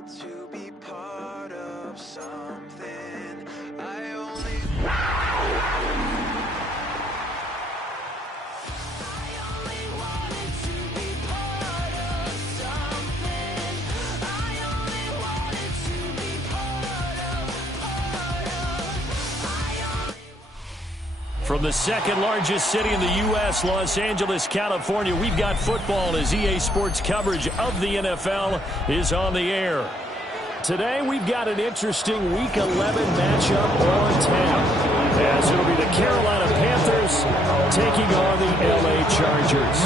wanted to be part of something. I only wanted to be part of something. I only wanted to be part of. From the second largest city in the U.S., Los Angeles, California, we've got football as EA Sports coverage of the NFL is on the air. Today, we've got an interesting Week 11 matchup on tap, as it'll be the Carolina Panthers taking on the L.A. Chargers.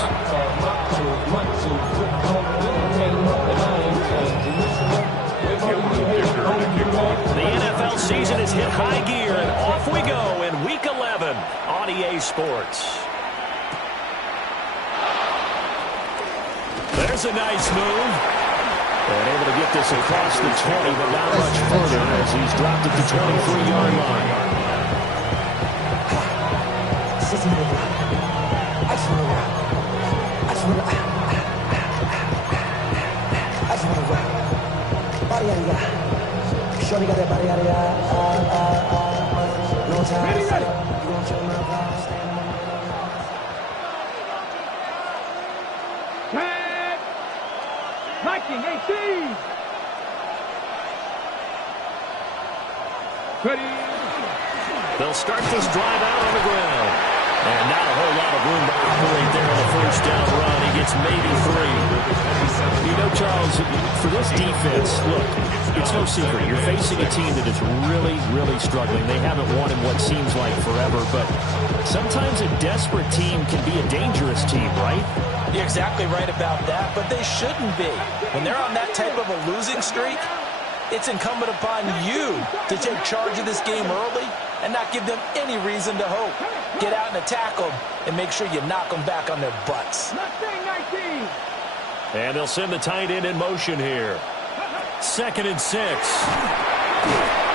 The NFL season has hit high gear, and off we go in Week 11 on EA Sports. There's a nice move. And able to get this across the 20, but not much further as he's dropped at the 23-yard line. They'll start this drive out on the ground. And not a whole lot of room to operate there on the first down run. He gets maybe 3. You know, Charles, for this defense, look, it's no secret. You're facing a team that is really, really struggling. They haven't won in what seems like forever, but sometimes a desperate team can be a dangerous team, right? You're exactly right about that, but they shouldn't be. When they're on that type of a losing streak, it's incumbent upon you to take charge of this game early and not give them any reason to hope. Get out and attack them and make sure you knock them back on their butts. And they'll send the tight end in motion here. 2nd and 6.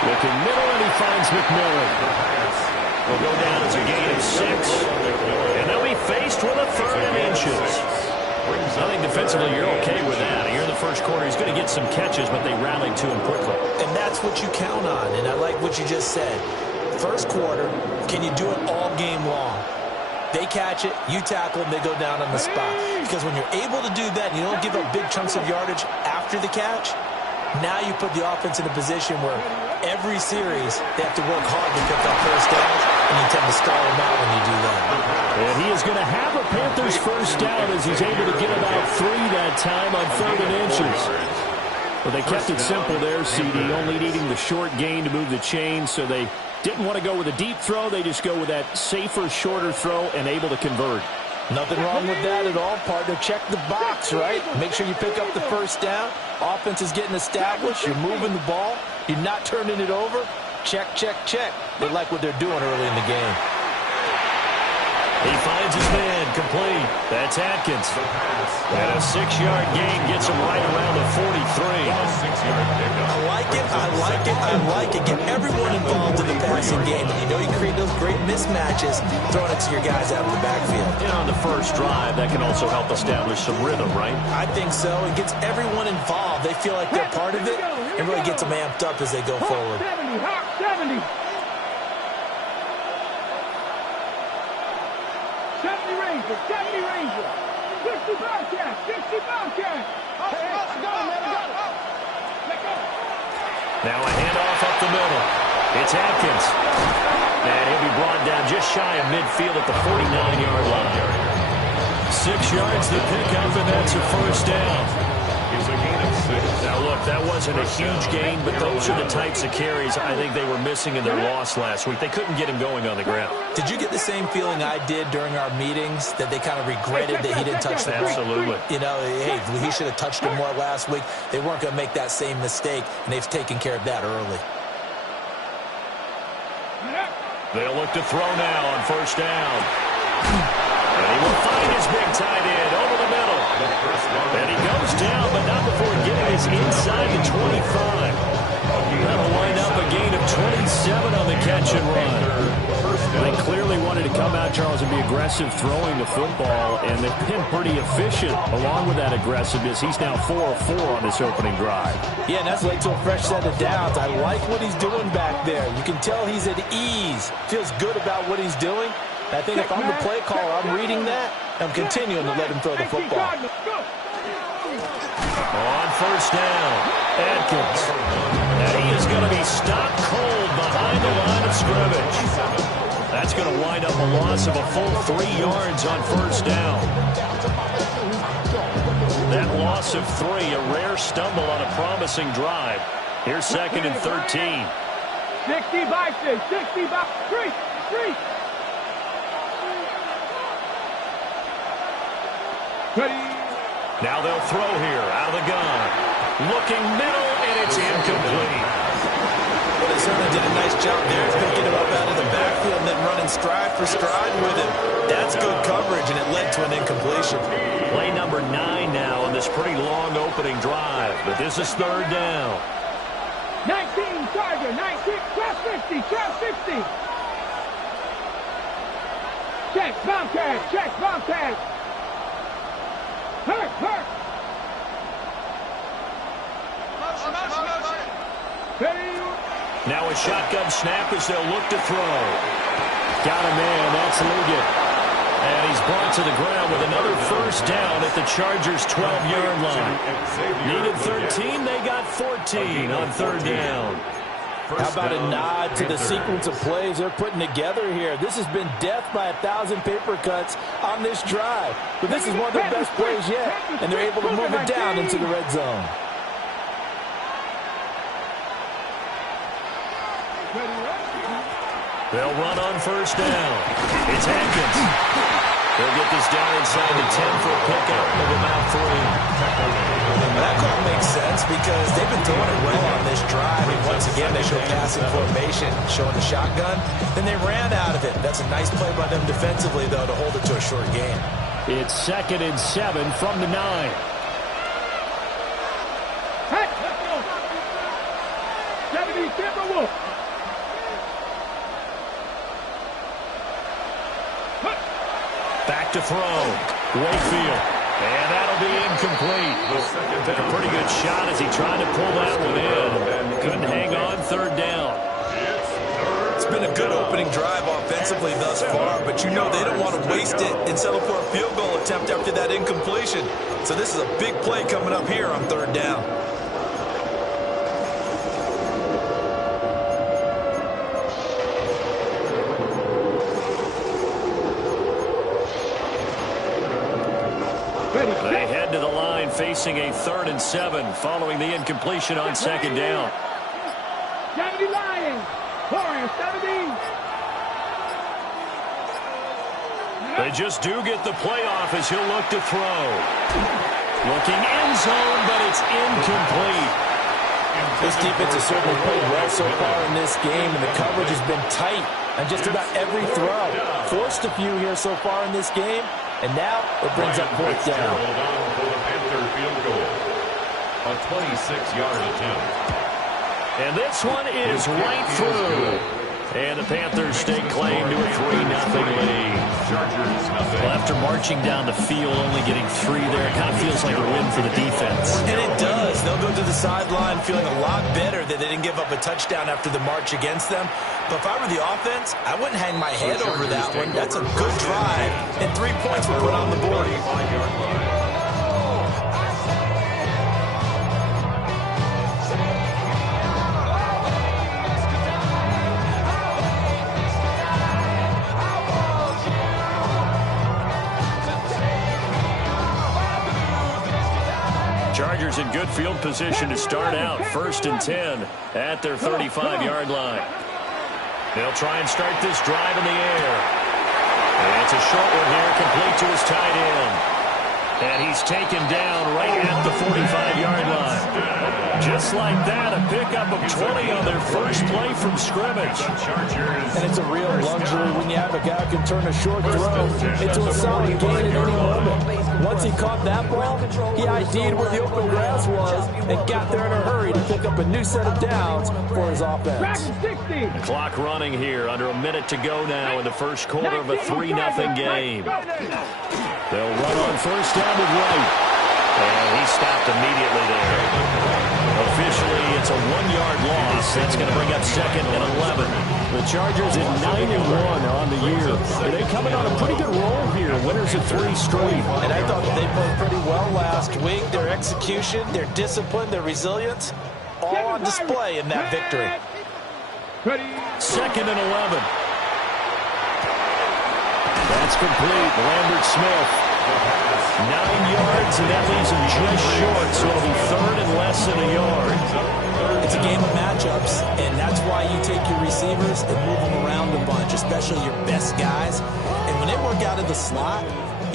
Looking middle, and he finds McMillan. Will go down as a gain of 6. And they'll be faced with a 3rd and inches. I think defensively you're okay with that. Here in the first quarter, he's going to get some catches, but they rallied to him quickly. And that's what you count on, and I like what you just said. First quarter, can you do it all game long? They catch it, you tackle them, they go down on the spot. Because when you're able to do that and you don't give up big chunks of yardage after the catch, now you put the offense in a position where every series they have to work hard to pick up first downs, and you tend to stall them out when you do that. And he is going to have a Panthers first down as he's able to get about 3 that time on 3rd and inches. Well, they kept it simple there, CD, only needing the short gain to move the chains, so they didn't want to go with a deep throw. They just go with that safer, shorter throw and able to convert. Nothing wrong with that at all, partner. Check the box, right? Make sure you pick up the first down. Offense is getting established. You're moving the ball. You're not turning it over. Check, check, check. They like what they're doing early in the game. He finds his man complete. That's Atkins. And a 6-yard gain gets him right around the 43. I like it, I like it, I like it. Get everyone involved in the passing game. And you know you create those great mismatches, throwing it to your guys out of the backfield. And on the first drive, that can also help establish some rhythm, right? I think so. It gets everyone involved. They feel like they're part of it, and really gets them amped up as they go forward. 70. 70 Ranger, 60 Bobcat, 60 Bobcat. Now a handoff up the middle. It's Atkins. And he'll be brought down just shy of midfield at the 49-yard line. 6 yards to pick up, and that's a first down. Now, look, that wasn't a huge gain, but those are the types of carries I think they were missing in their loss last week. They couldn't get him going on the ground. Did you get the same feeling I did during our meetings, that they kind of regretted that he didn't touch the ball? Absolutely. You know, hey, he should have touched him more last week. They weren't going to make that same mistake, and they've taken care of that early. They'll look to throw now on first down. And he will find his big tight end over the middle. And he goes down, but not before getting his inside the 25. That'll wind up a gain of 27 on the catch and run. They clearly wanted to come out, Charles, and be aggressive throwing the football, and they've been pretty efficient along with that aggressiveness. He's now 4 of 4 on this opening drive. Yeah, and that's led to a fresh set of downs. I like what he's doing back there. You can tell he's at ease. Feels good about what he's doing. I think if I'm the play caller, I'm reading that. I'm continuing to let him throw the football. On first down, Atkins. And he is going to be stopped cold behind the line of scrimmage. That's going to wind up a loss of a full 3 yards on first down. That loss of 3, a rare stumble on a promising drive. Here's 2nd and 13. 60 by 6, 60 by 3. Now they'll throw here, out of the gun. Looking middle, and it's incomplete. Well, they certainly did a nice job there, picking him up out of the backfield and then running stride for stride with him. That's good coverage, and it led to an incompletion. Play number 9 now on this pretty long opening drive, but this is 3rd down. 19, Charger, 19, 1250, 1250. Check, bomb tag. Hurt. Now a shotgun snap as they'll look to throw. Got a man, that's Liggett. And he's brought to the ground with another first down at the Chargers' 12-yard line. Needed 13, they got 14 on 3rd down. How about a nod to the sequence of plays they're putting together here? This has been death by 1,000 paper cuts on this drive. But this is one of their best plays yet, and they're able to move it down into the red zone. They'll run on first down. It's Atkins. They'll get this down inside the 10 for a pickup of about 3. That call makes sense because they've been throwing it well on this drive. And once again, they show passing formation, showing the shotgun. Then they ran out of it. That's a nice play by them defensively, though, to hold it to a short game. It's 2nd and 7 from the 9. Hey, let's go. 70 Timberwolves. Back to throw. Wakefield. And that'll be incomplete. Took a pretty good shot as he tried to pull that one in. Couldn't hang on 3rd down. It's been a good opening drive offensively thus far, but you know they don't want to waste it and settle for a field goal attempt after that incompletion. So this is a big play coming up here on 3rd down. They head to the line facing a 3rd and 7 following the incompletion on 2nd down. 70 Lions. 70. They just do get the playoff as he'll look to throw. Looking end zone, but it's incomplete. This defense has certainly played well so far in this game, and the coverage has been tight on just about every throw. Forced a few here so far in this game, and now it brings up 4th down. For the Panther field goal, a 26-yard attempt. And this one is right through. And the Panthers stake claim to a 3-0 lead. Well, after marching down the field, only getting 3 there, it kind of feels like a win for the defense. And it does. They'll go to the sideline feeling a lot better that they didn't give up a touchdown after the march against them. But if I were the offense, I wouldn't hang my head over that one. That's a good drive, and 3 points were put on the board. Chargers in good field position to start out. 1st and 10 at their 35-yard line. They'll try and start this drive in the air. And it's a short one here, complete to his tight end. And he's taken down right at the 45-yard line. Just just like that, a pickup of 20 on their first play from scrimmage. And it's a real luxury when you have a guy who can turn a short throw into a solid gain at any moment. Once he caught that ball, he ID'd where the open grass was and got there in a hurry to pick up a new set of downs for his offense. The clock running here, under a minute to go now in the first quarter of a 3-0 game. They'll run on first down with Wright. And he stopped immediately there. Officially, it's a 1-yard loss. That's going to bring up 2nd and 11. The Chargers at 9-1 on the year. And they're coming on a pretty good roll here. Winners of 3 straight. And I thought they played pretty well last week. Their execution, their discipline, their resilience, all on display in that victory. 2nd and 11. That's complete. Lambert Smith. 9 yards, and that leaves him just short, so it'll be 3rd and less than a yard. It's a game of matchups, and that's why you take your receivers and move them around a bunch, especially your best guys. And when they work out of the slot,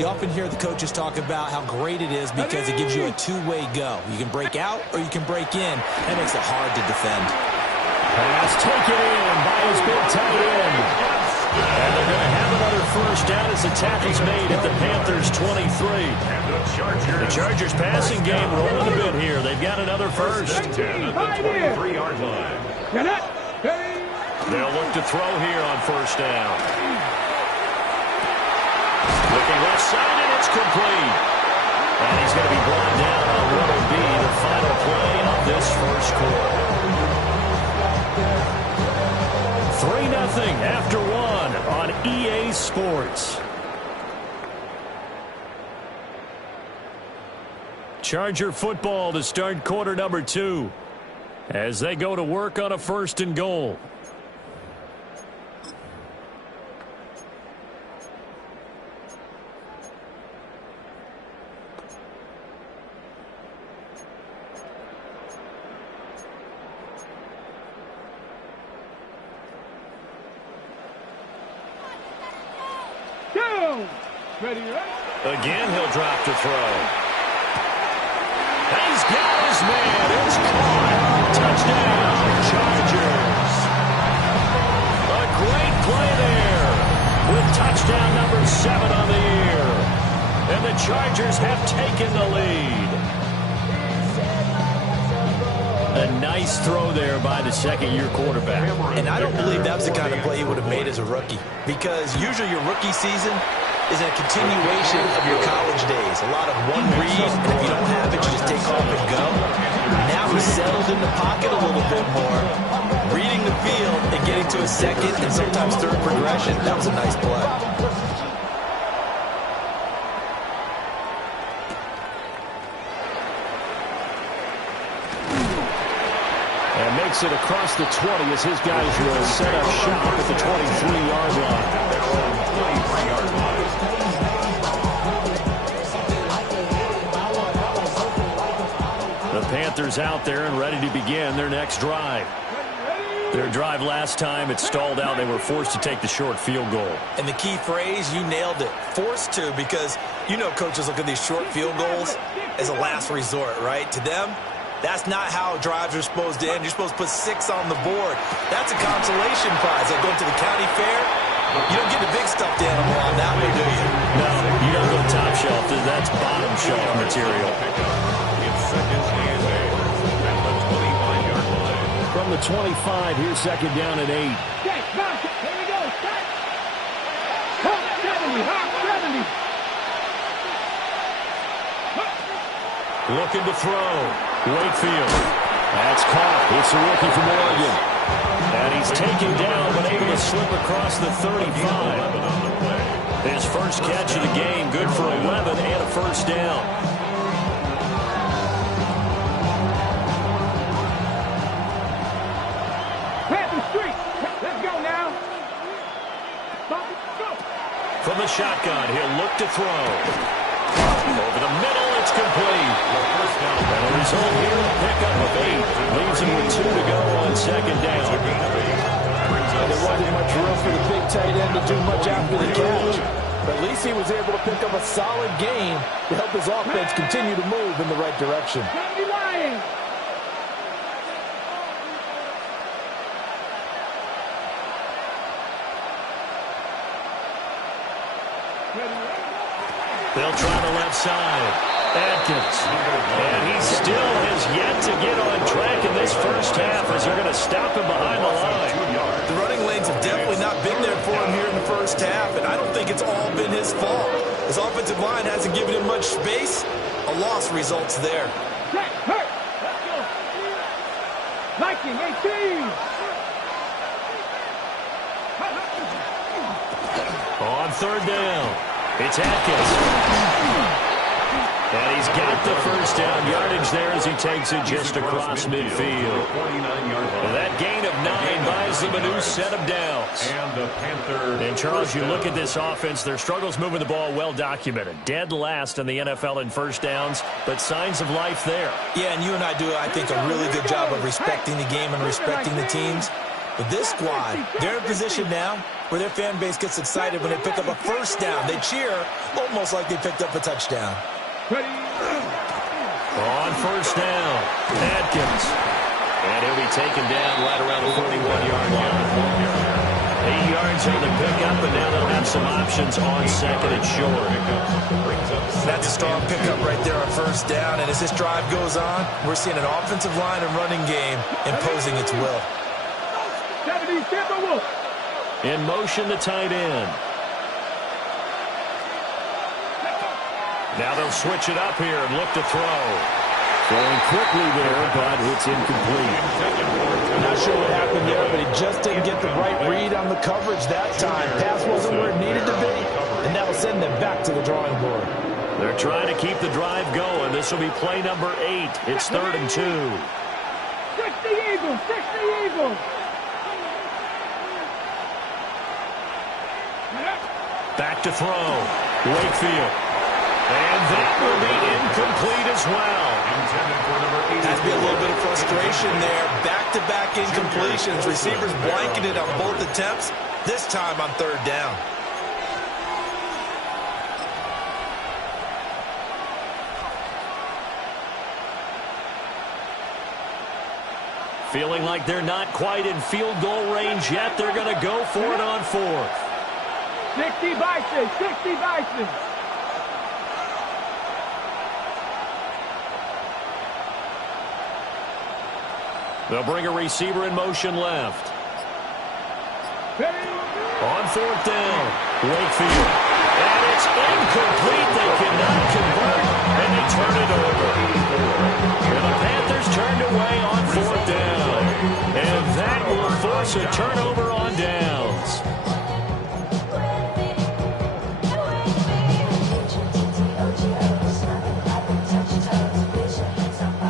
you often hear the coaches talk about how great it is because it gives you a two-way go. You can break out or you can break in. That makes it hard to defend. Pass taken in by his big tight end. And they're going to have another first down as the tackle's made at the Panthers' 23. The Chargers passing game rolling a bit here. They've got another first. At the 23-yard line. They'll look to throw here on first down. Looking left side, and it's complete. And he's going to be brought down on what will be the final play of this first quarter. 3-0 after 1 on EA Sports. Charger football to start quarter number 2 as they go to work on a 1st and goal. Again, he'll drop to throw. He's got his man. It's caught. Touchdown, Chargers. A great play there with touchdown number 7 on the year. And the Chargers have taken the lead. A nice throw there by the second-year quarterback. And I don't believe that was the kind of play he would have made as a rookie, because usually your rookie season is a continuation of your college days. A lot of one read, and if you don't have it, you just take off and go. Now he's settled in the pocket a little bit more, reading the field and getting to a second and sometimes third progression. That was a nice play. And makes it across the 20 as his guys will set up shop at the 23-yard line. The Panthers out there and ready to begin their next drive. Their drive last time, it stalled out. They were forced to take the short field goal. And the key phrase, you nailed it, forced to, because you know coaches look at these short field goals as a last resort, right? To them, that's not how drives are supposed to end. You're supposed to put 6 on the board. That's a consolation prize. Like going to the county fair, you don't get a big stuffed animal on that one, do you? No, you don't go top shelf. That's bottom shelf material. From the 25, here's 2nd down and 8. Here we go. Hawk 70. Looking to throw. Wakefield. That's caught. It's a rookie from Oregon. And he's taken down, but able to slip across the 35. His first catch of the game, good for 11 and a first down. Let's go now. From the shotgun, he'll look to throw. Over the middle, it's complete. And the result here, a pickup of 8. Leaves him with 2 to go on 2nd down. There wasn't much room for the big tight end to do much after the catch. But at least he was able to pick up a solid gain to help his offense continue to move in the right direction. They'll try the left side. Atkins. And he still has yet to get on track in this first half as they're going to stop him behind the line. The running lanes have definitely not been there for him here in the first half, and I don't think it's all been his fault. His offensive line hasn't given him much space. A loss results there. Check, hurt. Let's go. Viking 18. On third down, it's Atkins. And he's got the first down yardage there as he takes it just across midfield. And that gain of 9 buys them a new set of downs. And Charles, you look at this offense, their struggles moving the ball well documented. Dead last in the NFL in first downs, but signs of life there. Yeah, and you and I do, I think, a really good job of respecting the game and respecting the teams. But this squad, they're in position now where their fan base gets excited when they pick up a first down. They cheer almost like they picked up a touchdown. On first down, Atkins. And he'll be taken down right around the 41-yard line. 8 yards on the pickup, and now they'll have some options on second and short. That's a strong pickup right there on first down. And as this drive goes on, we're seeing an offensive line and running game imposing its will. In motion, the tight end. Now they'll switch it up here and look to throw. Throwing quickly there, but it's incomplete. Not sure what happened there, but he just didn't get the right read on the coverage that time. Pass wasn't where it needed to be, and that'll send them back to the drawing board. They're trying to keep the drive going. This will be play number 8. It's 3rd and 2. 60 Eagles, 60 Eagles. Back to throw. Wakefield. And that will be incomplete as well. Has to be a little bit of frustration there. Back-to-back incompletions. Receivers blanketed on both attempts, this time on third down. Feeling like they're not quite in field goal range yet. They're going to go for it on 4th. 60 Bison, 60 Bison. They'll bring a receiver in motion left. On 4th down, Wakefield. And it's incomplete. They cannot convert, and they turn it over. And the Panthers turned away on 4th down. And that will force a turnover on downs.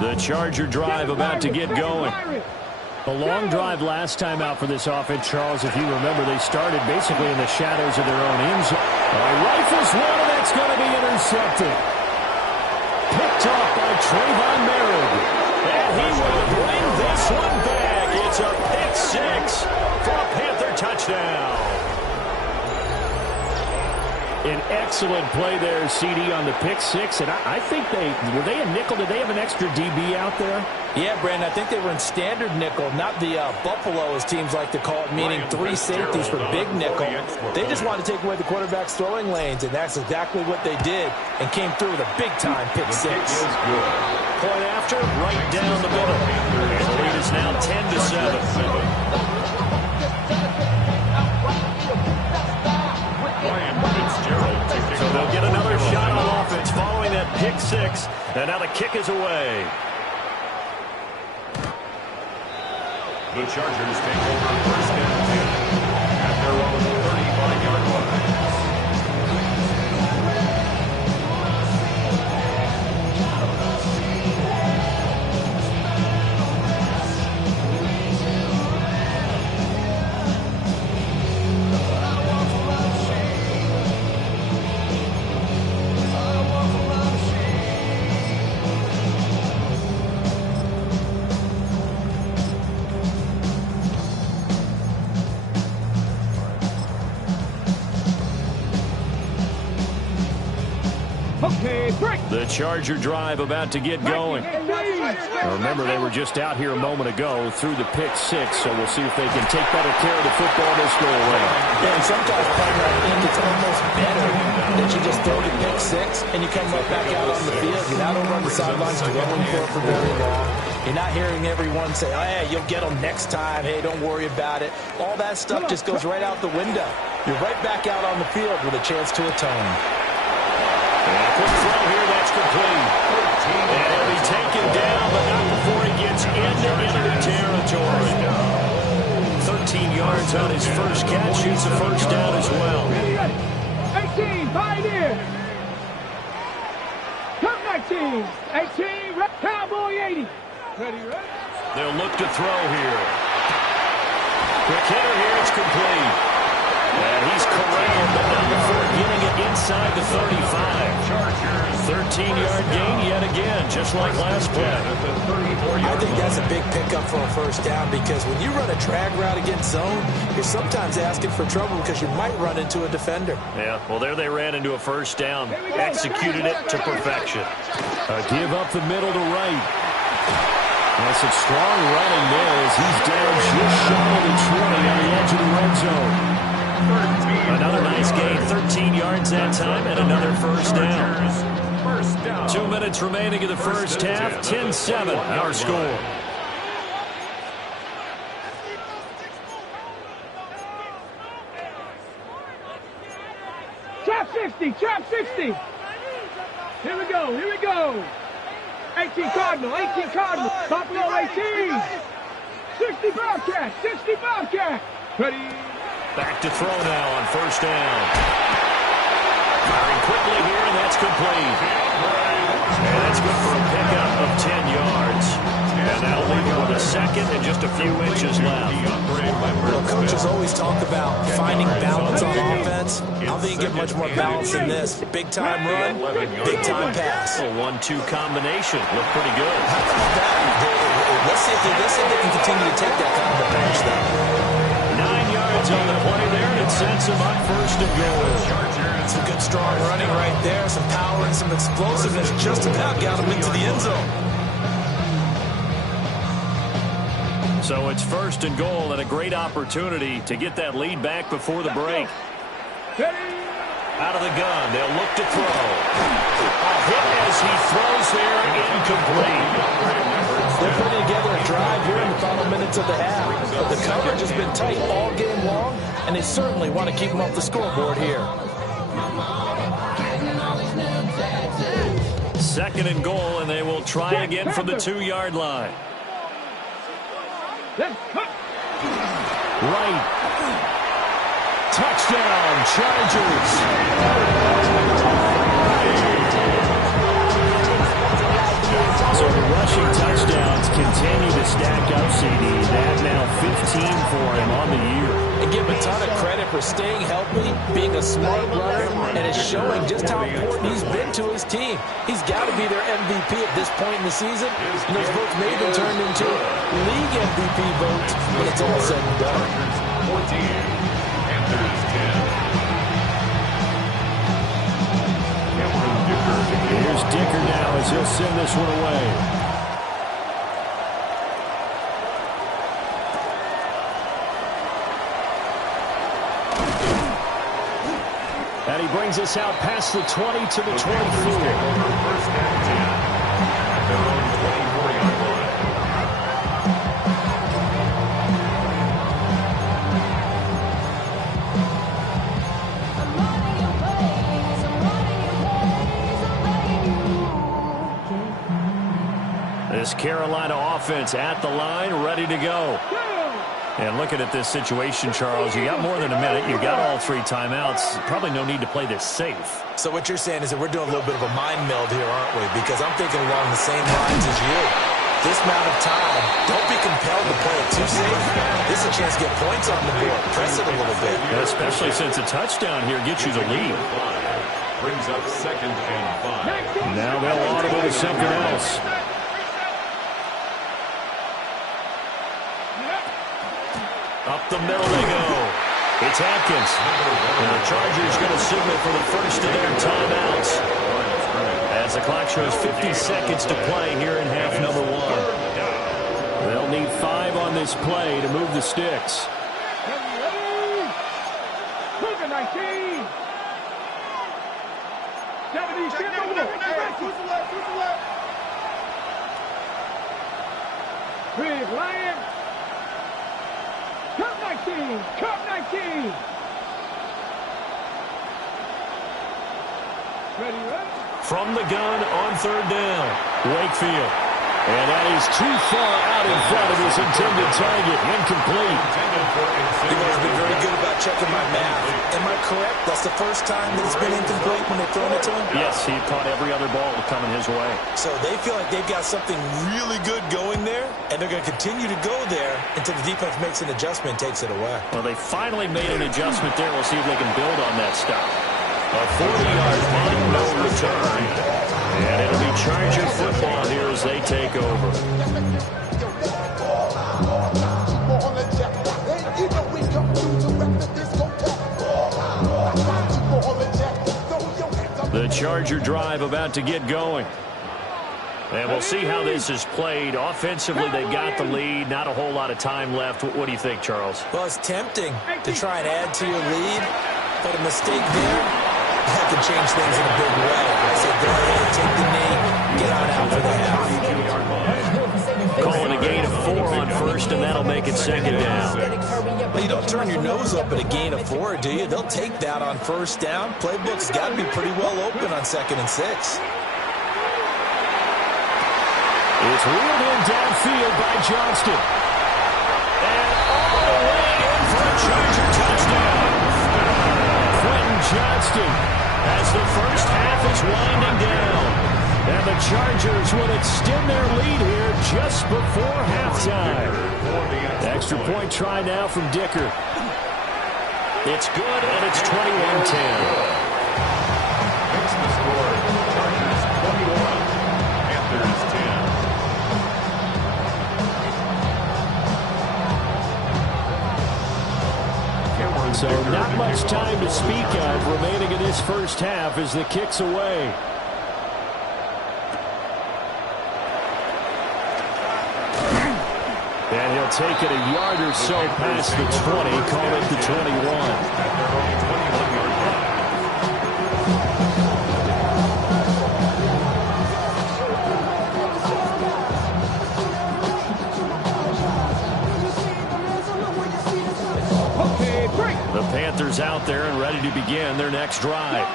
The Charger drive about to get going. A long drive last time out for this offense, Charles. If you remember, they started basically in the shadows of their own end zone. Rifles one, and that's going to be intercepted. Picked off by Trayvon Merritt. And he will bring this one back. It's a pick 6 for a Panther touchdown. An excellent play there, CD, on the pick 6. And I think were they a nickel? Did they have an extra DB out there? Yeah, Brandon, I think they were in standard nickel, not the Buffalo, as teams like to call it, meaning 3 safeties for big nickel. They just wanted to take away the quarterback's throwing lanes, and that's exactly what they did, and came through with a big-time pick 6. Point after, right down the middle. And the lead is now 10-7. So they'll get another shot on offense following that pick 6. And now the kick is away. The Chargers take over first and 10 at their own 35-yard line. Okay, break. The Charger drive about to get going. Remember, they were just out here a moment ago through the pick six, so we'll see if they can take better care of the football this go away. Yeah, and sometimes, partner, I think it's almost better that you just throw the pick six and you come right back out on the field. You're not over on the sidelines dwelling for very long. You're not hearing everyone say, oh, hey, you'll get them next time. Hey, don't worry about it. All that stuff just goes right out the window. You're right back out on the field with a chance to atone. Quick throw here, that's complete. And he'll be taken down, but not before he gets into enemy territory. 13 yards on his first catch, shoots a first down as well. 18, Pioneer. Come 19, 18, Cowboy 80. Ready, ready? They'll look to throw here. Quick hitter here, it's complete. And he's corralled, but not before getting it inside the 35. 13-yard gain yet again, just like last play. I think that's a big pickup for a first down because when you run a drag route against zone, you're sometimes asking for trouble because you might run into a defender. Yeah, well, there they ran into a first down, executed it to perfection. Give up the middle to right. That's some strong running there as he's down just shy of the 20 on the edge of the red zone. Another nice gain, 13 yards that time, and another first down. 2 minutes remaining in the first half, 10-7 our score. Trap 60, trap 60. Here we go, here we go. 18 Cardinal, Buffalo 18. 60 Bobcat, 60 Bobcat. Ready? Back to throw now on first down. Firing quickly here, and that's complete. And that's good for a pickup of 10 yards. And that'll leave you with a second and just a few inches left. Well, coaches always talk about finding balance on offense. I don't think you get much more balance than this. Big-time run, big-time pass. A 1-2 combination. Looked pretty good. How about that? Let's see if they can continue to take that kind of approach, though. 9 yards on the play there, and it sets him up first and goal. Some good, strong running right there. Some power and some explosiveness. Just about got him into the end zone. So it's first and goal and a great opportunity to get that lead back before the break. Out of the gun, they'll look to throw. A hit as he throws there, incomplete. They're putting together a drive here in the final minutes of the half. But the coverage has been tight all game long, and they certainly want to keep them off the scoreboard here. Second and goal, and they will try again from the 2-yard line. Right. Touchdown, Chargers. So the rushing touchdowns continue to stack up, CD. That now 15 for him on the year. And give him a ton of credit for staying healthy, being a smart runner, and it's showing just how important he's been to his team. He's got to be their MVP at this point in the season. And those votes may have been turned into league MVP votes when it's all said and done. 14, Panthers 10. Here's Dicker now as he'll send this one away. And he brings us out past the 20 to the 24. First and 10 at their own 24-yard line. This Carolina offense at the line, ready to go. And looking at this situation, Charles, you got more than a minute. You got all 3 timeouts. Probably no need to play this safe. So what you're saying is that we're doing a little bit of a mind meld here, aren't we? Because I'm thinking along the same lines as you. This amount of time, don't be compelled to play it too safe. This is a chance to get points on the board. Press it a little bit. And especially since a touchdown here gets you the lead. Brings up 2nd and 5. Now they'll audible to something else. Up the middle they go. It's Atkins. And the Chargers going to signal for the first of their timeouts. As the clock shows 50 seconds to play here in half number 1. They'll need 5 on this play to move the sticks. 19. 70, Big Lion. Cup 19. Cup 19. Ready, ready. From the gun on third down, Wakefield. And that is too far out in front of his intended target. Incomplete. You guys have been very good about checking my math. Am I correct? That's the first time that it's been incomplete when they've thrown it to him? Yes, he caught every other ball coming his way. So they feel like they've got something really good going there, and they're going to continue to go there until the defense makes an adjustment and takes it away. Well, they finally made an adjustment there. We'll see if they can build on that stop. A 40-yard punt, no return. And it'll be Charger football here as they take over. The Charger drive about to get going. And we'll see how this is played. Offensively, they've got the lead. Not a whole lot of time left. What do you think, Charles? Well, it's tempting to try and add to your lead, but a mistake there, that can change things in a big way. I say go ahead, take the knee, get on out for the half. Calling a gain of 4 on first, and that'll make it second down. Well, you don't turn your nose up at a gain of 4, do you? They'll take that on first down. Playbook's got to be pretty well open on 2nd and 6. It's reeled in downfield by Johnston. And all the way in for a Charger touchdown. Johnston as the first half is winding down. And the Chargers will extend their lead here just before halftime. Extra point try now from Dicker. It's good, and it's 21-10. Makes the score. Chargers 21, Panthers 10. So not much time to speak of remaining in this first half as the kick's away. And he'll take it a yard or so past the 20, call it the 21. The Panthers out there and ready to begin their next drive.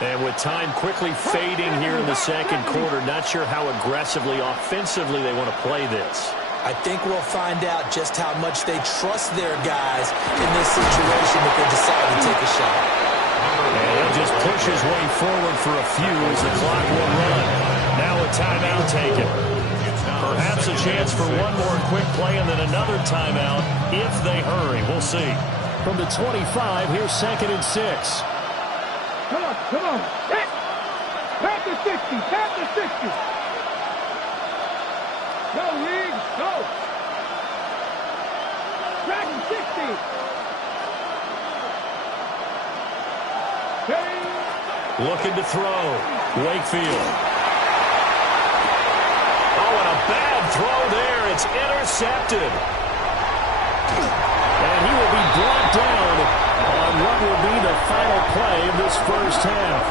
And with time quickly fading here in the second quarter, not sure how aggressively, offensively they want to play this. I think we'll find out just how much they trust their guys in this situation if they decide to take a shot. And he'll just push his way forward for a few as the clock will run. Now a timeout taken. Perhaps a chance for one more quick play and then another timeout if they hurry. We'll see. From the 25, here's 2nd and 6. Come on, come on. Tap the 60, tap the 60. Go, Reed, go. Track 60. Hey. Looking to throw. Wakefield. Oh, and a bad throw there. It's intercepted. And he will be brought down on what will be the final play of this first half.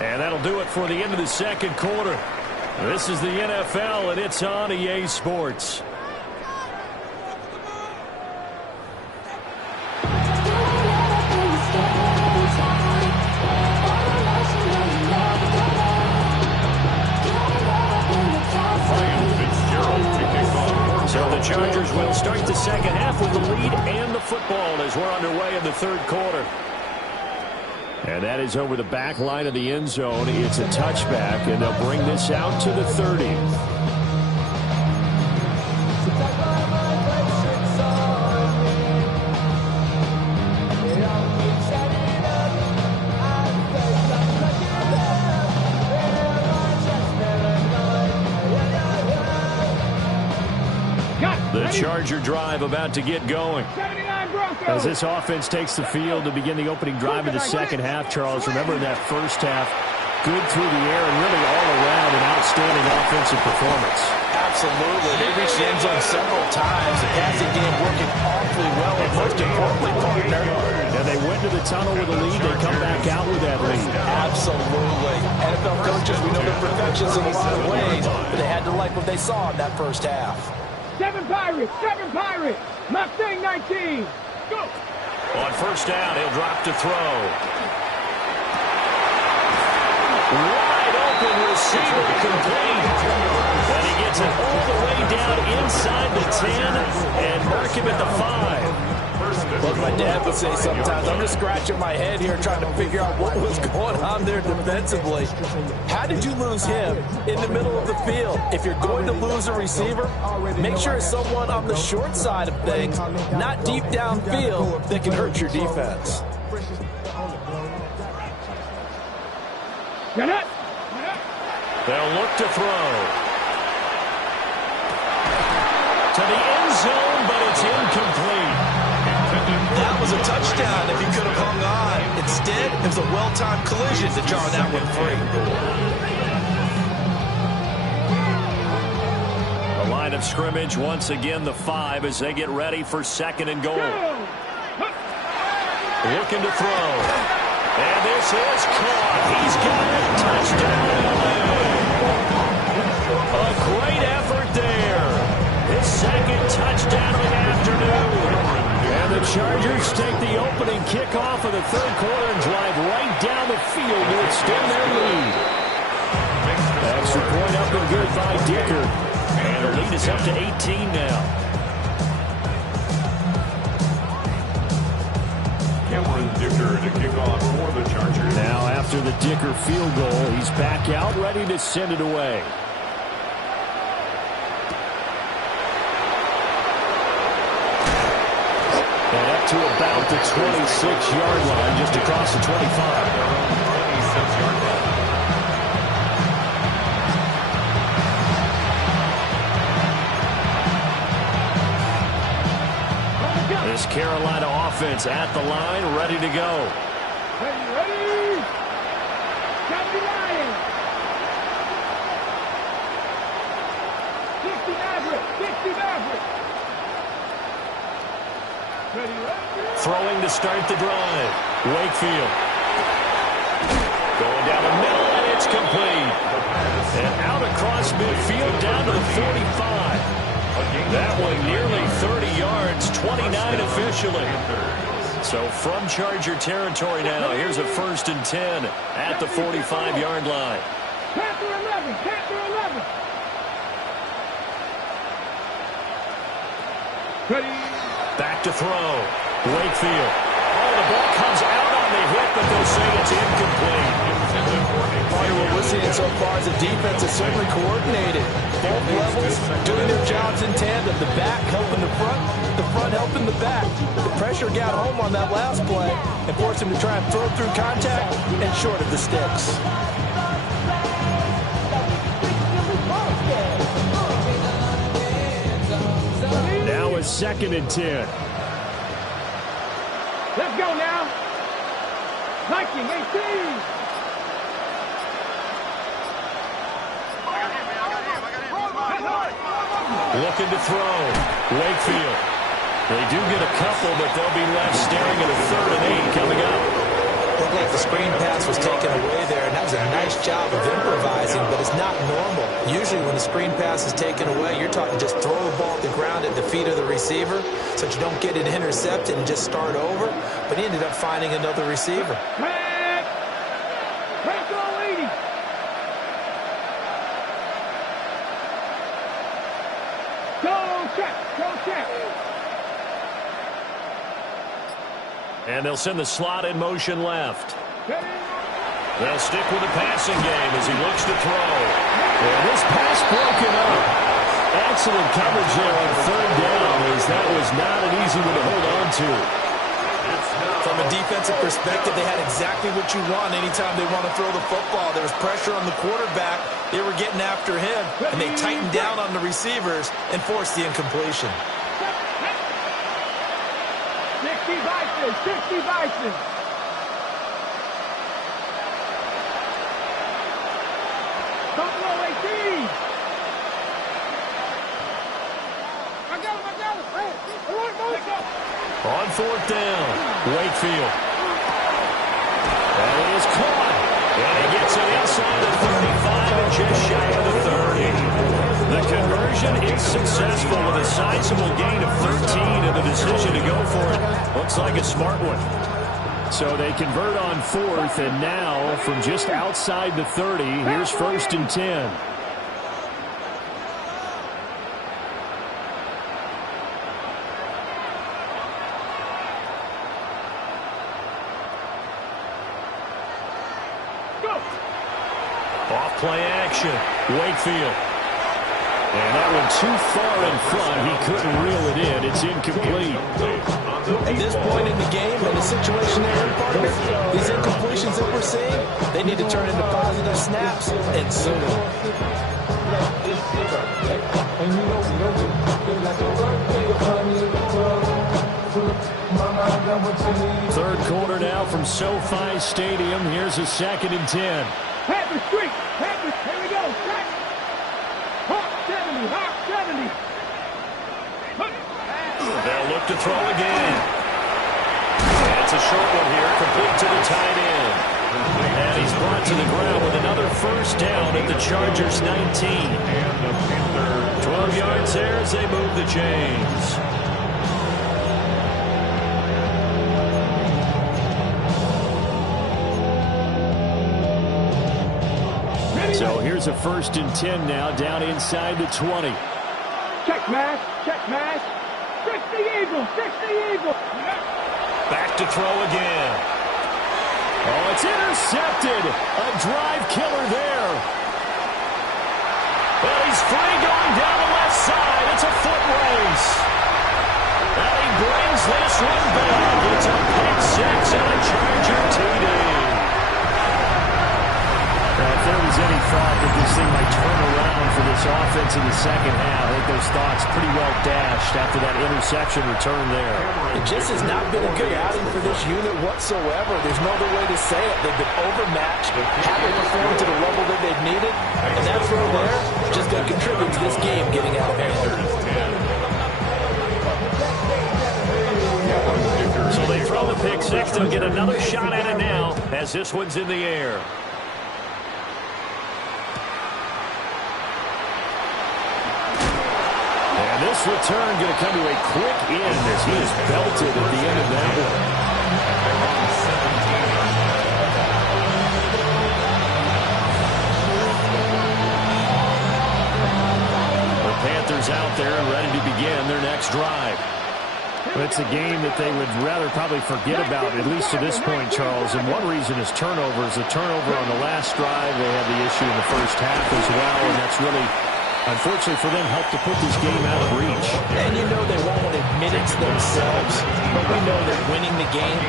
And that'll do it for the end of the second quarter. This is the NFL, and it's on EA Sports. So the Chargers will start the second half with the lead and the football as we're underway in the third quarter. And that is over the back line of the end zone. It's a touchback, and they'll bring this out to the 30. The Charger drive about to get going. 79, bro. As this offense takes the field to begin the opening drive of the second half, Charles, remember in that first half, good through the air and really all around an outstanding offensive performance. Absolutely. They reached the end zone several times. The passing game working awfully well, and most importantly, partner. And they went to the tunnel with a lead. They come back out with that lead. Absolutely. NFL coaches, we know they're perfections in a lot of ways, but they had to like what they saw in that first half. 7 Pirates, 7 Pirates. Mustang 19. Go. On first down, he'll drop to throw. Wide open receiver complete. And he gets it all the way down inside the 10 and mark him at the 5. Look, my dad would say sometimes, I'm just scratching my head here trying to figure out what was going on there defensively. How did you lose him in the middle of the field? If you're going to lose a receiver, make sure it's someone on the short side of things, not deep downfield, that can hurt your defense. Get it. They'll look to throw. To the end zone, but it's incomplete. That was a touchdown if he could have hung on. Instead, it was a well-timed collision to draw that one free. The line of scrimmage, once again, the 5 as they get ready for second and goal. Looking to throw. And this is caught. He's got it. Touchdown. A great effort there. His second touchdown of the afternoon. And the Chargers take the opening kickoff of the third quarter and drive right down the field to extend their lead. Extra point up and good by Dicker. And the lead is up to 18 now. Cameron Dicker to kick off for the Chargers. Now after the Dicker field goal, he's back out ready to send it away. And up to about the 26-yard line, just across the 25. 26-yard line. This Carolina offense at the line, ready to go. Ready. County Lions. 60 Maverick. 60 Maverick. Throwing to start the drive. Wakefield. Going down the middle, and it's complete. And out across midfield, down to the 45. That one nearly 30 yards, 29 officially. So from Charger territory now, here's a 1st and 10 at the 45-yard line. Panther 11, Panther 11. Ready. Back to throw. Wakefield. Oh, the ball comes out on the hit, but they'll say it's incomplete. What we're seeing so far is the defense is certainly coordinated. Both levels doing their jobs in tandem. The back helping the front helping the back. The pressure got home on that last play and forced him to try and throw through contact and short of the sticks. Now a 2nd and 10. Let's go now. Viking 18. Looking to throw. Wakefield. They do get a couple, but they'll be left staring at a 3rd and 8 coming up. Looked like the screen pass was taken away there, and that was a nice job of improvising, but it's not normal. Usually when the screen pass is taken away, you're talking just throw the ball at the ground at the feet of the receiver so that you don't get it intercepted and just start over, but he ended up finding another receiver. And they'll send the slot in motion left. They'll stick with the passing game as he looks to throw. And this pass broken up. Excellent coverage there on 3rd down, as that was not an easy one to hold on to. From a defensive perspective, they had exactly what you want anytime they want to throw the football. There was pressure on the quarterback. They were getting after him, and they tightened down on the receivers and forced the incompletion. Bison, 60 Bison. Top row 18. I got him. Hey, on fourth down, Wakefield. And it is caught. And he gets it inside the 35 and just shy of the 30. The conversion is successful with a sizable gain of 13, and the decision to go for it looks like a smart one. So they convert on fourth, and now from just outside the 30, here's 1st and 10. Off play action, Wakefield. And that one too far in front. He couldn't reel it in. It's incomplete. At this point in the game, in the situation they're in, partner, these incompletions that we're seeing, they need to turn into positive snaps, and soon. Third quarter now from SoFi Stadium. Here's a 2nd and 10. Panther Street. Panther. Here we go. Strike. Hawk 70. Hawk 70. They'll look to throw again. And it's a short one here, complete to the tight end. And he's brought to the ground with another 1st down at the Chargers 19. 12 yards there as they move the chains. So here's a 1st and 10 now, down inside the 20. Check mash. Check mash. 60 Eagles. 60 Eagles. Back to throw again. Oh, it's intercepted. A drive killer there. Well, he's free going down the left side. It's a foot race. And he brings this one back. It's a pick six and a Charger TD. If there was any thought that this thing might turn around for this offense in the second half, I think those thoughts pretty well dashed after that interception return there. It just has not been a good outing for this unit whatsoever. There's no other way to say it. They've been overmatched, haven't performed to the level that they've needed, and that throw there just going to contribute to this game getting out of hand. So they throw the pick six. They'll get another shot at it now as this one's in the air. This return going to come to a quick end as he is belted at the end of that one. The Panthers out there and ready to begin their next drive. It's a game that they would rather probably forget about, at least to this point, Charles. And one reason is turnovers. The turnover on the last drive, they had the issue in the first half as well, and that's really, unfortunately for them, helped to put this game out of reach. And you know they won't admit it to themselves, but we know that winning the game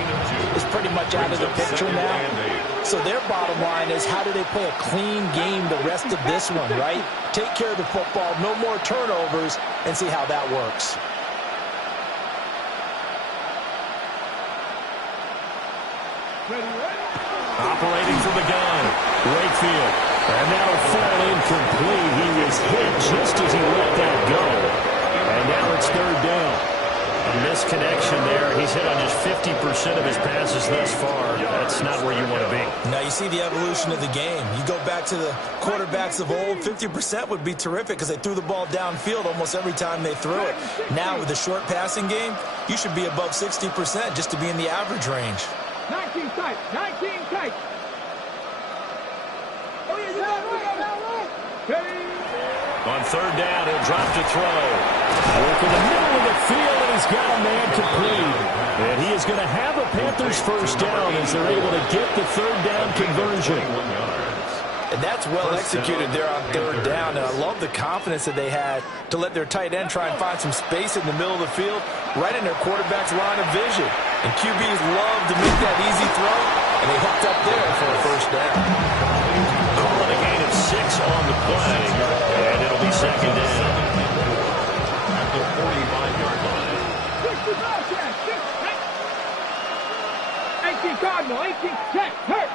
is pretty much out of the picture now. So their bottom line is, how do they play a clean game the rest of this one, right? Take care of the football, no more turnovers, and see how that works. Operating from the gun, Wakefield. And that'll fall incomplete. He was hit just as he let that go. And now it's 3rd down. A misconnection there. He's hit on just 50% of his passes thus far. That's not where you want to be. Now you see the evolution of the game. You go back to the quarterbacks of old, 50% would be terrific because they threw the ball downfield almost every time they threw it. Now with the short passing game, you should be above 60% just to be in the average range. 19 tight. 19 tight. Oh, yeah, you got it. On 3rd down, he'll drop to throw. Work in the middle of the field, and he's got a man complete. And he is going to have a Panthers 1st down as they're able to get the 3rd down conversion. And that's well executed there on 3rd down. And I love the confidence that they had to let their tight end try and find some space in the middle of the field, right in their quarterback's line of vision. And QBs love to make that easy throw, and they hooked up there for a 1st down. Calling a gain of 6 on the play, and it'll be 2nd down. At the 45-yard line. 18 Cardinal, 18, check, hurt.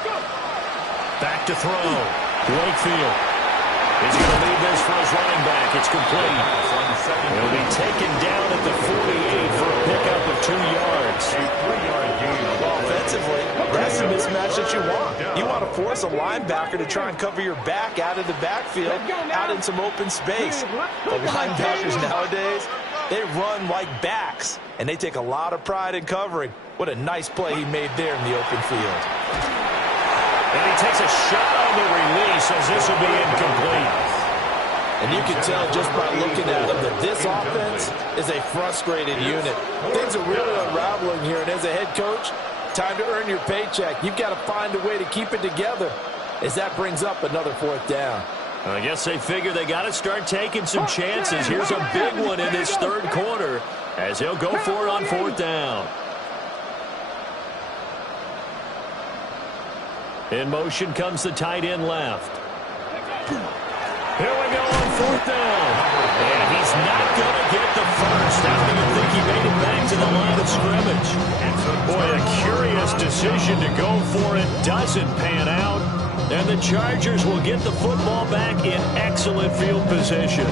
Go. Back to throw. Wakefield. Is he going to leave this for his running back? It's complete. He'll be taken down at the 48 for a pickup of 2 yards. A 3-yard gain. Offensively, that's the mismatch that you want. You want to force a linebacker to try and cover your back out of the backfield, out in some open space. The linebackers nowadays, they run like backs, and they take a lot of pride in covering. What a nice play he made there in the open field. And he takes a shot on the release as this will be incomplete. And you can tell just by looking at him that this offense is a frustrated unit. Things are really unraveling here, and as a head coach, time to earn your paycheck. You've got to find a way to keep it together as that brings up another 4th down. I guess they figure they got to start taking some chances. Here's a big one in this 3rd quarter as he'll go for it on 4th down. In motion comes the tight end left. Here we go on 4th down. And he's not going to get the first. I don't even think he made it back to the line of scrimmage. Boy, a curious decision to go for it. Doesn't pan out. And the Chargers will get the football back in excellent field position.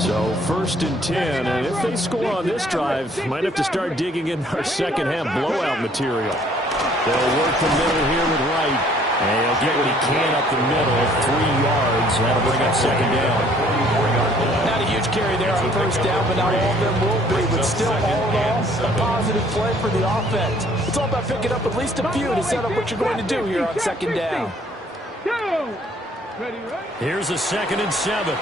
So 1st and 10, and if they score on this drive, might have to start digging in our second half blowout material. They'll work the middle here with Wright, and he'll get what he can up the middle, 3 yards. That'll bring up 2nd down. Not a huge carry there on 1st down, but not all of them will be. But still, all in all, a positive play for the offense. It's all about picking up at least a few to set up what you're going to do here on 2nd down. Here's a 2nd and 7.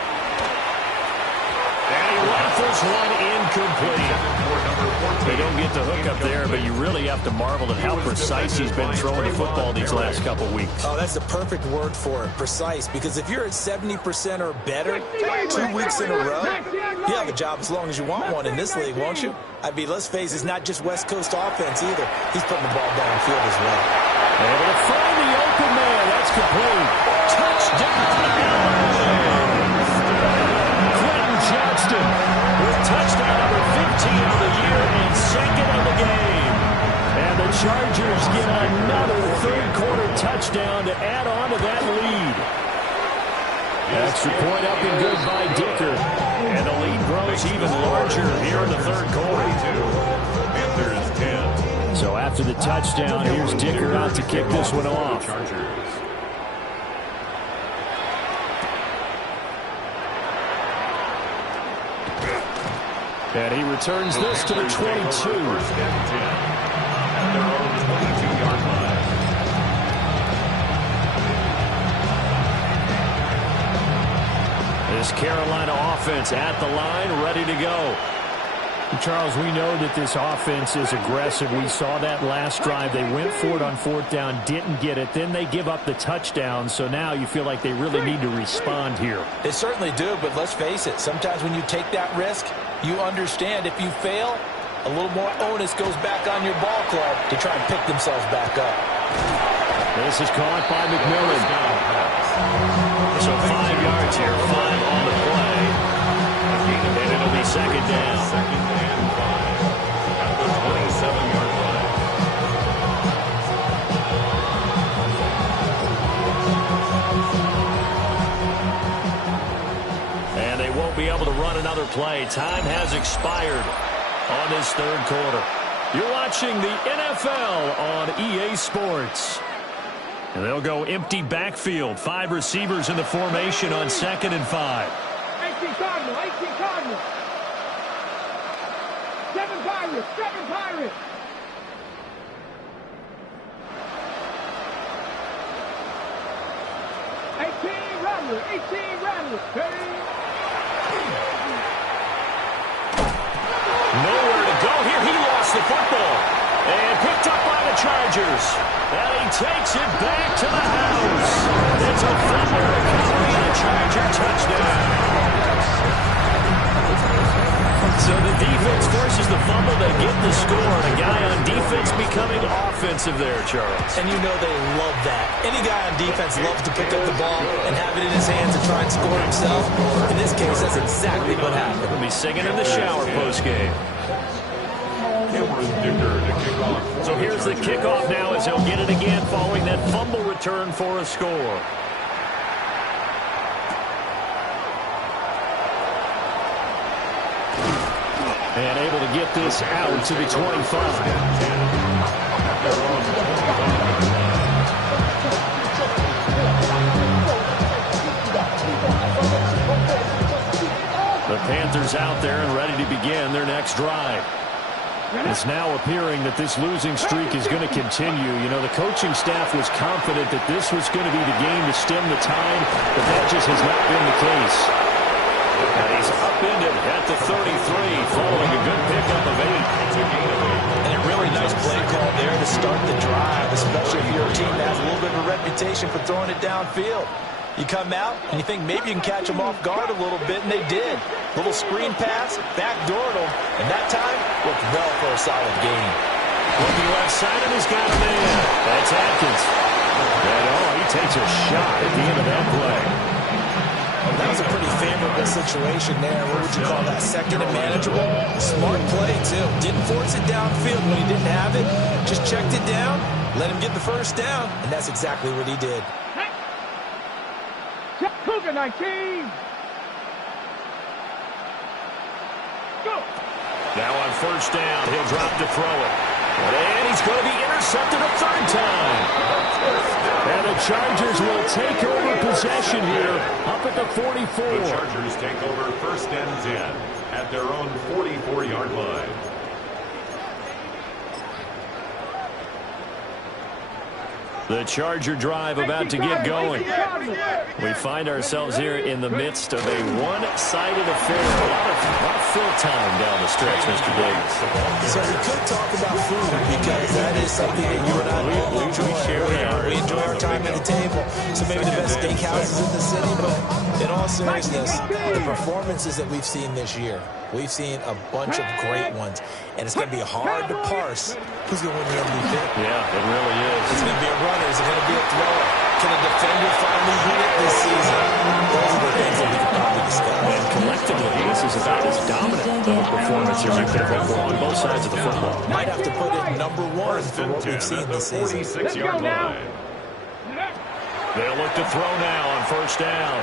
And he rifles one incomplete. They don't get the hook up there, but you really have to marvel at how precise he's been throwing the football these last couple weeks. Oh, that's the perfect word for it, precise, because if you're at 70% or better 2 weeks in a row, you have a job as long as you want one in this league, won't you? I mean, let's face it, it's not just West Coast offense either. He's putting the ball downfield as well. Able to find the open man. That's complete. Touchdown! Johnston with touchdown number 15 of the year and 2nd of the game. And the Chargers get another 3rd quarter touchdown to add on to that lead. Extra point up and good by Dicker. And the lead grows even larger here in the 3rd quarter. Panthers 10. So after the touchdown, here's Dicker out to kick this one off. And he returns this to the 22. At their own 22-yard line. This Carolina offense at the line, ready to go. Charles, we know that this offense is aggressive. We saw that last drive. They went for it on 4th down, didn't get it. Then they give up the touchdown. So now you feel like they really need to respond here. They certainly do, but let's face it. Sometimes when you take that risk, you understand if you fail, a little more onus goes back on your ball club to try and pick themselves back up. This is caught by McMillan. So 5 yards here, 5 on the play. And it'll be 2nd down. 2nd and 5 at the 27-yard line. And they won't be able to run another play. Time has expired on this 3rd quarter. You're watching the NFL on EA Sports. And they'll go empty backfield. 5 receivers in the formation on 2nd and 5. 18 Cardinal, 18 Cardinal. 7 Pirates, 7 Pirates. Rattler, 18 Rattler. Nowhere to go here. He lost the football. And picked up by the Chargers. And he takes it back to the house. It's a fumble recovery and a Charger touchdown. So the defense offense forces the fumble, they get the score. And a guy on defense becoming offensive there, Charles. And you know they love that. Any guy on defense loves to pick up the ball and have it in his hands and try and score himself. In this case, that's exactly what happened. He'll be singing in the shower postgame. So here's the kickoff now as he'll get it again following that fumble return for a score. And able to get this out to the 25. The Panthers out there and ready to begin their next drive. It's now appearing that this losing streak is going to continue. You know, the coaching staff was confident that this was going to be the game to stem the tide, but that just has not been the case. And he's upended at the 33, following a good pickup of 8. And a really nice play call there to start the drive, especially if you're a team that has a little bit of a reputation for throwing it downfield. You come out and you think maybe you can catch them off guard a little bit, and they did. Little screen pass, backdoored them, and that time looked well for a solid gain. Looking left side, and he's got a man. That's Atkins. And he takes a shot at the end of that play. That was a pretty favorable situation there. What would you call that? Second and manageable. Smart play, too. Didn't force it downfield when he didn't have it. Just checked it down, let him get the first down, and that's exactly what he did. Cougar 19. Go. Now on first down, he'll drop to throw it. And he's going to be intercepted a third time. And the Chargers will take over possession here up at the 44. The Chargers take over first and 10 at their own 44-yard line. The Charger drive about to get going. We find ourselves here in the midst of a one-sided affair. A lot of fill time down the stretch, Mr. Davis. So we could talk about food because that is something that you and I both enjoy. We enjoy our time at the table. So maybe the best steakhouses in the city, but in all seriousness, the performances that we've seen this year, we've seen a bunch of great ones. And it's going to be hard to parse who's going to win the MVP. Yeah, it really is. It's going to be a runner. Is it going to be a thrower? Can a defender finally hit it this season? Those are the things that we could probably discuss. And collectively, this is about as dominant of a performance as you can hope for on both sides of the football. Might have to put it number one for what we've seen this season. 46-yard line. They'll look to throw now on first down.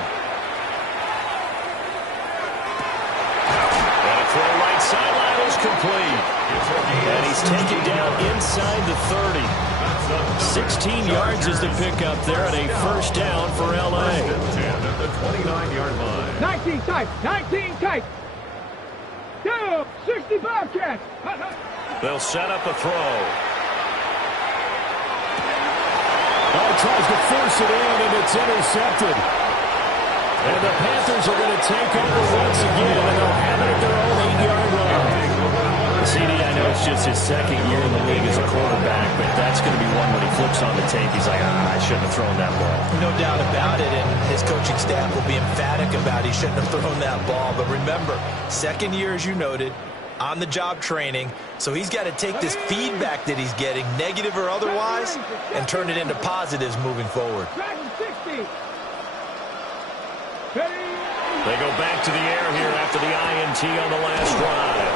And a throw right sideline is complete. And he's taken down inside the 30. 16 yards is the pickup there, and a first down for L.A. First and 10 at the 29-yard line. 19 tight, 19 tight. Down, 60 Bobcats. They'll set up a throw. Tries to force it in, and it's intercepted. And the Panthers are going to take over once again, and they'll have it at their own 8-yard line. CD, I know it's just his second year in the league as a quarterback, but that's going to be one when he flips on the tape. He's like, I shouldn't have thrown that ball. No doubt about it, and his coaching staff will be emphatic about he shouldn't have thrown that ball. But remember, second year, as you noted, on-the-job training, so he's got to take this feedback that he's getting, negative or otherwise, and turn it into positives moving forward. They go back to the air here after the INT on the last drive.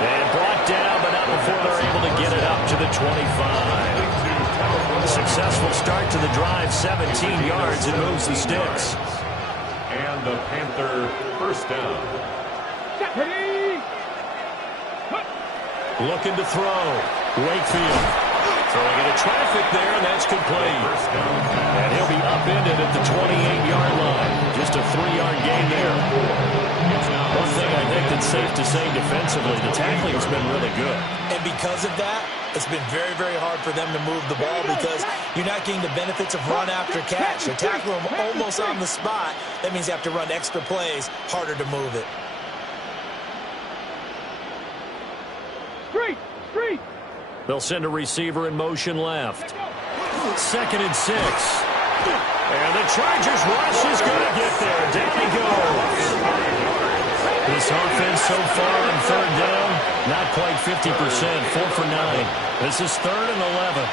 And brought down, but not before they're able to get it up to the 25. A successful start to the drive, 17 yards, and moves the sticks. And the Panther first down. Looking to throw. Wakefield throwing into traffic there, and that's complete. And he'll be upended at the 28-yard line. Just a 3-yard gain there. One thing I think that's safe to say defensively, the tackling has been really good. And because of that, it's been very, very hard for them to move the ball because you're not getting the benefits of run after catch. They tackle them almost on the spot. That means you have to run extra plays, harder to move it. Street. They'll send a receiver in motion left. 2nd and 6. And the Chargers rush is going to get there. Down he goes. This offense so far on third down not quite 50%, 4 for 9. This is 3rd and 11.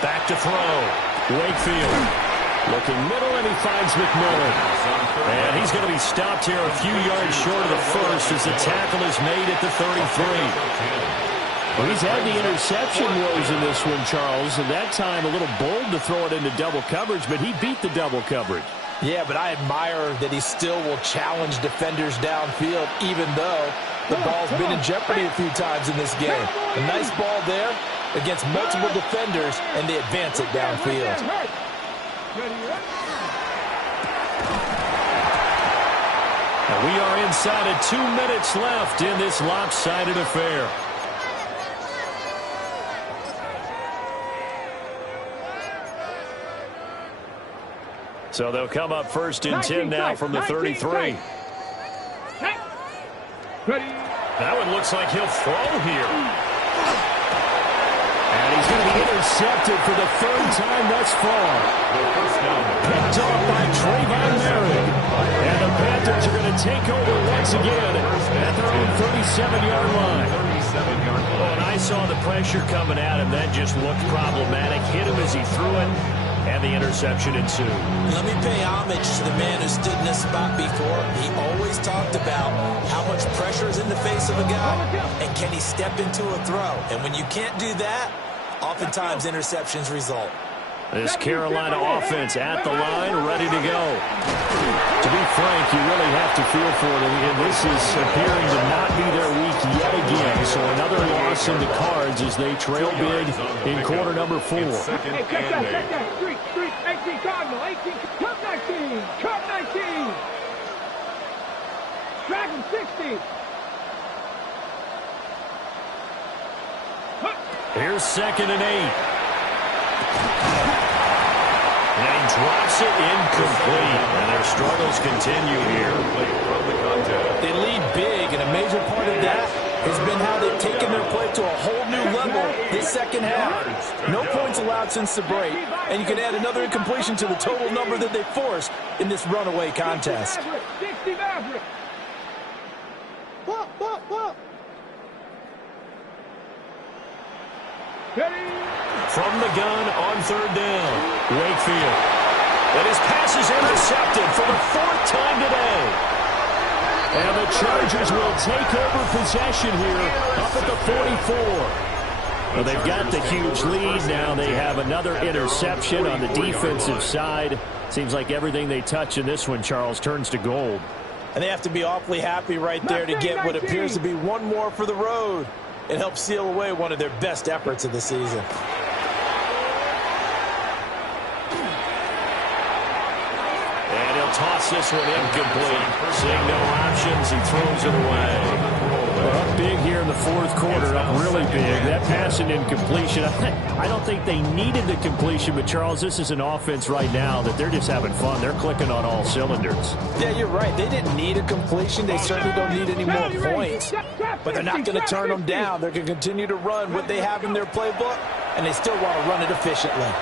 Back to throw. Wakefield looking middle, and he finds McMillan. And he's going to be stopped here a few yards short of the first as the tackle is made at the 33. Well, he's had the interception woes in this one, Charles, and that time a little bold to throw it into double coverage, but he beat the double coverage. Yeah, but I admire that he still will challenge defenders downfield, even though the ball's been in jeopardy a few times in this game. A nice ball there against multiple defenders, and they advance it downfield. And we are inside of 2 minutes left in this lopsided affair. So they'll come up 1st and 10 now from the 33. That one looks like he'll throw here. And he's going to be intercepted for the 3rd time thus far. Picked off by Trayvon Merrick. And the Panthers are going to take over once again at their own 37-yard line. Oh, and I saw the pressure coming at him. That just looked problematic. Hit him as he threw it. And the interception ensued. Let me pay homage to the man who stood in this spot before. He always talked about how much pressure is in the face of a guy, and can he step into a throw. And when you can't do that, oftentimes interceptions result. This Carolina offense at the line, ready to go. To be frank, you really have to feel for it. And this is appearing to not be their week yet again. So another loss in the cards as they trail big in quarter number 4. Hey, check that. Street, 18 Cardinal, 18, Cup 19. Dragon 60. Here's 2nd and 8. And he drops it incomplete. And their struggles continue here. They lead big, and a major part of that has been how they've taken their play to a whole new level this second half. No points allowed since the break, and you can add another incompletion to the total number that they forced in this runaway contest. 60 Maverick. From the gun on 3rd down, Wakefield. And his pass is intercepted for the 4th time today. And the Chargers will take over possession here up at the 44. Well, they've got the huge lead now. They have another interception on the defensive side. Seems like everything they touch in this one, Charles, turns to gold. And they have to be awfully happy right there to get what appears to be one more for the road. It helps seal away one of their best efforts of the season. And he'll toss this one incomplete. Seeing no options, he throws it away. Well, up big here in the 4th quarter, up really big. That pass and incompletion, I don't think they needed the completion, but Charles, this is an offense right now that they're just having fun. They're clicking on all cylinders. Yeah, you're right. They didn't need a completion. They certainly don't need any more points. But they're not going to turn them down. They're going to continue to run what they have in their playbook, and they still want to run it efficiently.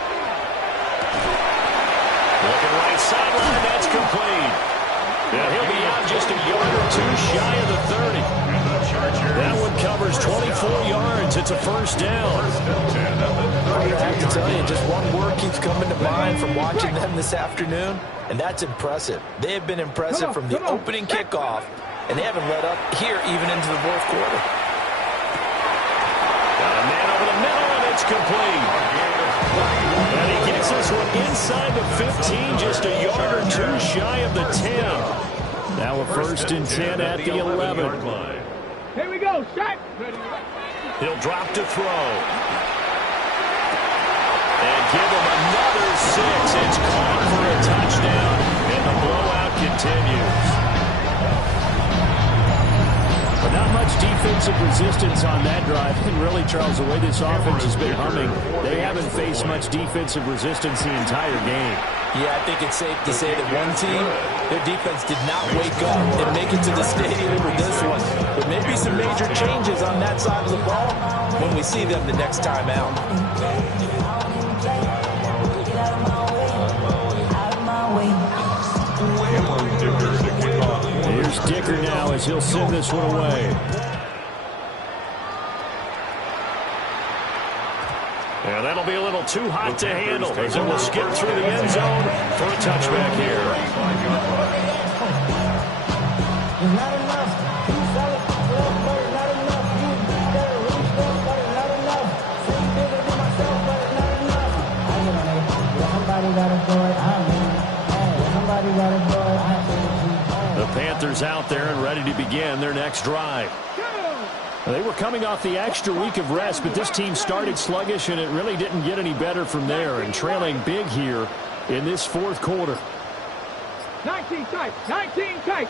Looking right sideline, that's complete. Yeah, he'll be out just a yard or 2 shy of the 30. That one covers 24 yards. It's a 1st down. I have to tell you, just one word keeps coming to mind from watching them this afternoon, and that's impressive. They have been impressive from the opening kickoff, and they haven't let up here even into the 4th quarter. Got a man over the middle, and it's complete. And he gets this one inside the 15, just a yard or 2 shy of the 10. Now a 1st and 10 at the 11. Here we go, set. He'll drop to throw. And give him another 6. It's caught for a touchdown, and the blowout continues. But not much defensive resistance on that drive. And really, Charles, the way this offense has been humming, they haven't faced much defensive resistance the entire game. Yeah, I think it's safe to say that one team, their defense did not wake up and make it to the stadium for this one. There may be some major changes on that side of the ball when we see them the next time out. Here's Dicker now as he'll send this one away. And that'll be a little too hot to handle as it will skip through the end zone for a touchback here. The Panthers out there and ready to begin their next drive. They were coming off the extra week of rest, but this team started sluggish, and it really didn't get any better from there, and trailing big here in this fourth quarter. 19 tight, 19 tight.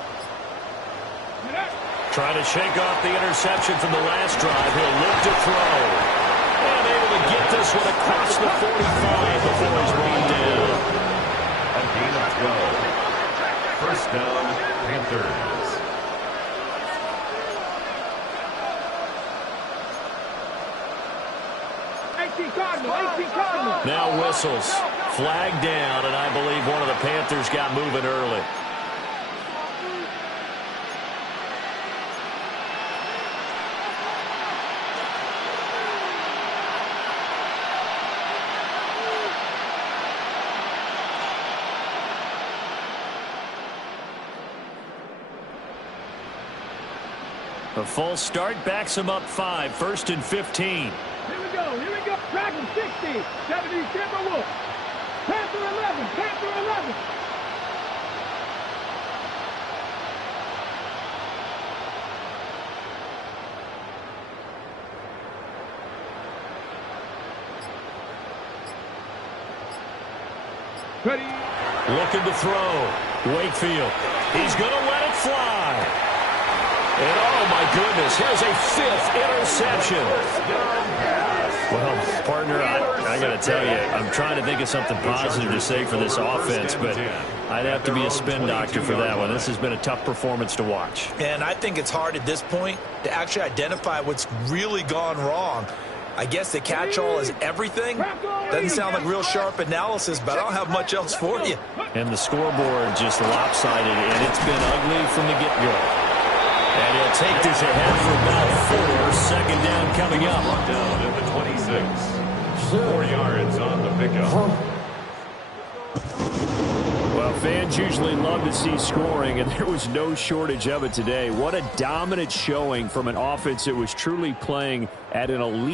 Trying to shake off the interception from the last drive. He'll look to throw. And able to get this one across the 45 before he's run down. A gain of 12. First down, Panthers. Now whistles. Flag down, and I believe one of the Panthers got moving early. A false start backs him up 5, 1st and 15. Here we go, here we go. Dragon 60, 70 Timberwolf. Panther 11, Panther 11. Ready. Looking to throw. Wakefield. He's going to let it fly. And oh my goodness, here's a 5th interception. Well, partner, I got to tell you, I'm trying to think of something positive to say for this offense, but I'd have to be a spin doctor for that one. This has been a tough performance to watch. And I think it's hard at this point to actually identify what's really gone wrong. I guess the catch-all is everything. Doesn't sound like real sharp analysis, but I don't have much else for you. And the scoreboard just lopsided, and it's been ugly from the get-go. And he'll take this ahead for about 4. Second down coming up. Down at the 26. 4 yards on the pickup. Well, fans usually love to see scoring, and there was no shortage of it today. What a dominant showing from an offense that was truly playing at an elite